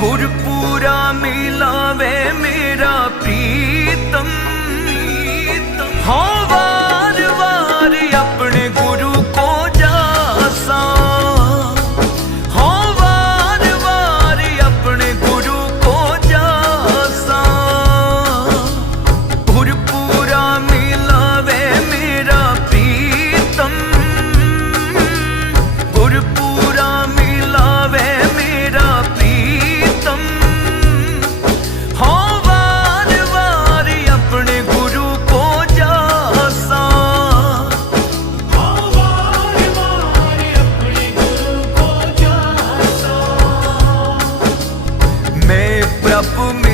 ਗੁਰਪੂਰਾ ਮਿਲਾਵੇ up for me.